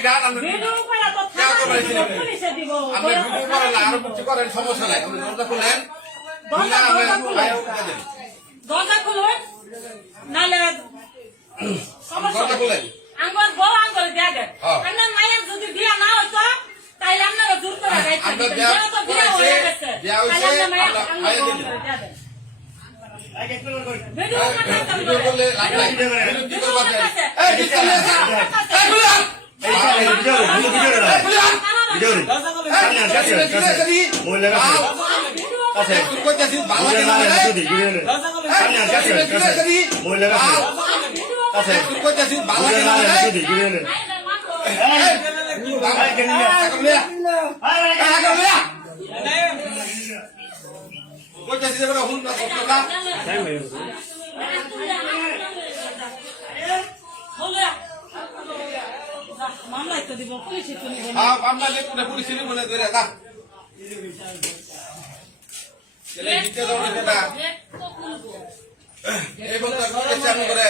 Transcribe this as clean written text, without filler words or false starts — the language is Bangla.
যদি গান আমরা ভিডিও করে তো থানা দিব পুলিশে দিব আমরা ভিডিও করে না আর কিছু করেন সমস্যা নাই আপনি দরজা খুলেন দরজা খুলুন নালে সমস্যা দরজা খুলেন আমার বউ আঙ্গুল দিয়ে দেন আপনার মায়ের যদি বিয়া না হতো তাইলে আপনারা জোর করে গাইতেন যেন তো বিয়া হয়ে গেছে তাইলে আপনার মায়ের আঙ্গুল দিয়ে দেন ভিডিও করলে লাভ নাই ভিডিও কি করবা এই ভিডিও মামলাই তো দিব পুলিশে তো নিব হ্যাঁ মামলা নিব পুলিশে নিব না ধরে দা চলে দিতে দাও না এই বলতে করে